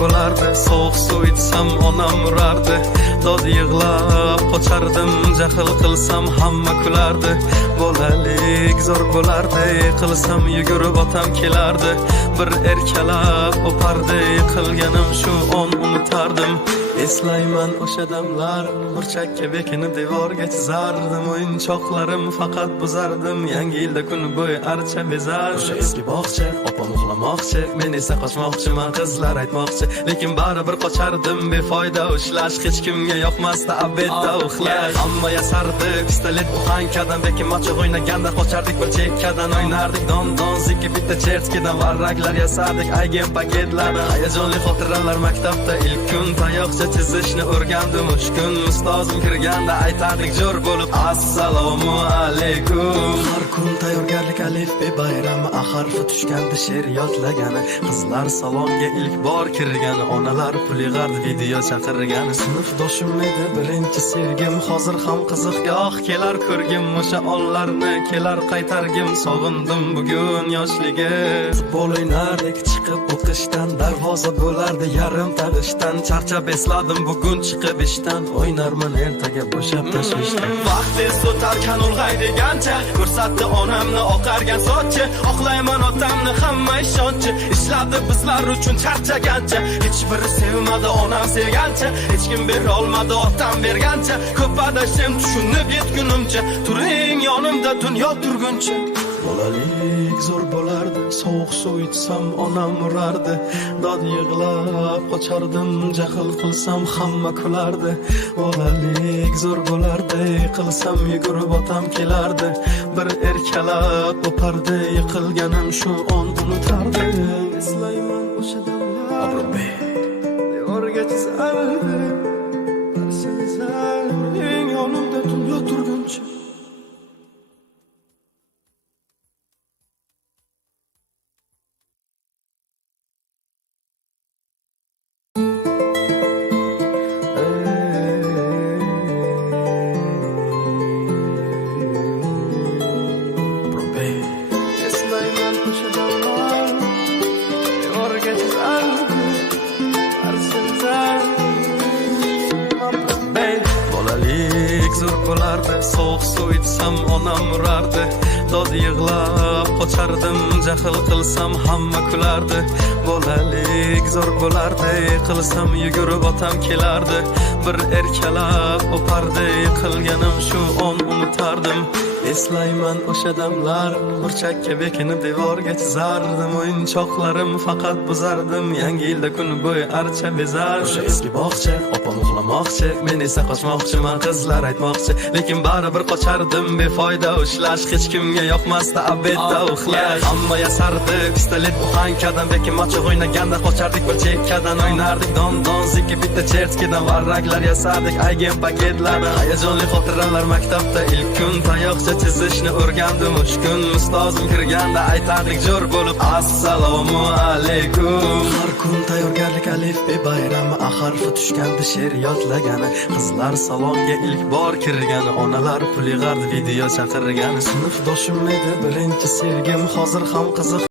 bo'lardi, sovuq suv ichsam onam urardi. Dod yig'lab qochardim, jahl qilsam hamma kulardi. Bolalik zo'r bo'lardi, qilsam yugurib otam kelardi. Bir erkalab o'pardi, qilganim shu on unutardim. Eslayman o'sha damlar, burchakka bekini devorga chizardim. O'yinchoqlarim faqat buzardim, yangi yilda kun bo'yi archa bezardim. O'sha eski bog'cha, opam uxlamoqchi, men esa qochmoqchiman, qizlar aytmoqchi. Lekin baribir qochardim, befoyda ushlash, hech kimga yoqmasdi abedda uxlash. Hamma yasardi, pistolet buxankadan, bekim machoq o'ynaganda qochardik bir chekkadan. O'ynardik don zikki bitta chertkidan, varraklar yasardik aygen paketlarni. Hayajonli xotiralar maktabda ilk kun, tayoqcha chizishni o'rgandim uch kun. Ustozim kirganda aytardik jo'r bo'lib assalomu alaykum. Har kun tayyorgarlik alifbe bayrami, harfi tushganda she'r yodlagani. Qizlar salonga ilk bor kirgani, onalar pul yig'ardi, video chaqirgani. Sinfdoshim edi birinchi sevgim, hozir ham qiziqgoh kelar ko'rgim. O'sha onlarni kelar qaytargim, sog'indim bugun yoshligim. Futbol o'ynardik chiqib o'qishdan, darvoza bo'lardi yarim tag'ishdan. Charchab esladim bugun chiqib ishdan, o'ynarman ertaga bo'shab tashvishdan. Vaqt tez o'tarkan ulg'ay degancha, ko'rsatdi onamni oqargan sochi. Oqlayman otamni hamma ishonchi, ishladi bizlar uchun charchagancha. Hech biri sevmadi onam sevgancha, hech kim bera olmadi otam bergancha. Ko'p adashim tushunib yetgunimcha, turing yonimda dunyo turguncha. Bolalik zo'r bo'lardi, sovuq suv ichsam onam urardi. Dod yig'lab qochardim, jahl qilsam hamma kulardi. Bolalik zo'r bo'lardi, qilsam yugurib otam kelardi. Bir erkalab o'pardi, yiqilganim shu on unutardi. Eslayman o'sha damlar, devorga chizardi. Turing yonimda dunyo turguncha. Bolalik zo'r bo'lardi, sovuq suv ichsam onam urardi. Dod yig'lab qochardim, jahl qilsam hamma kulardi. Bolalik zo'r bo'lardi, qilsam yugurib otam kelardi. Bir erkalab o'pardi, qilganim shu on unutardim. Eslayman o'sha damlar, burchakka bekini devorga chizardim. O'yinchoqlarim faqat buzardim, yangi yilda kun bo'yi archa bezardim. O'sha eski bog'cha, opam uxlamoqchi, men esa qochmoqchiman, qizlar aytmoqchi. Lekin baribir qochardim, befoyda ushlash, hech kimga yoqmasdi abedda uxlash. Hamma yasardi, pistolet buxankadan, bekim machoq o'ynaganda qochardik bir chekkadan. O'ynardik don zikki bitta chertkidan, varraklar yasardik aygen paketlarni. Hayajonli xotiralar maktabda ilk kun, tayoqcha chizishni o'rgandim uch kun. Ustozim kirganda aytardik jo'r bo'lib assalomu alaykum. Har kun tayyorgarlik alifbe bayrami, harfi tushganda she'r yodlagani. Qizlar salonga ilk bor kirgani, onalar pul yig'ardi, video chaqirgani. Sinfdoshim edi birinchi sevgim, hozir ham qiziq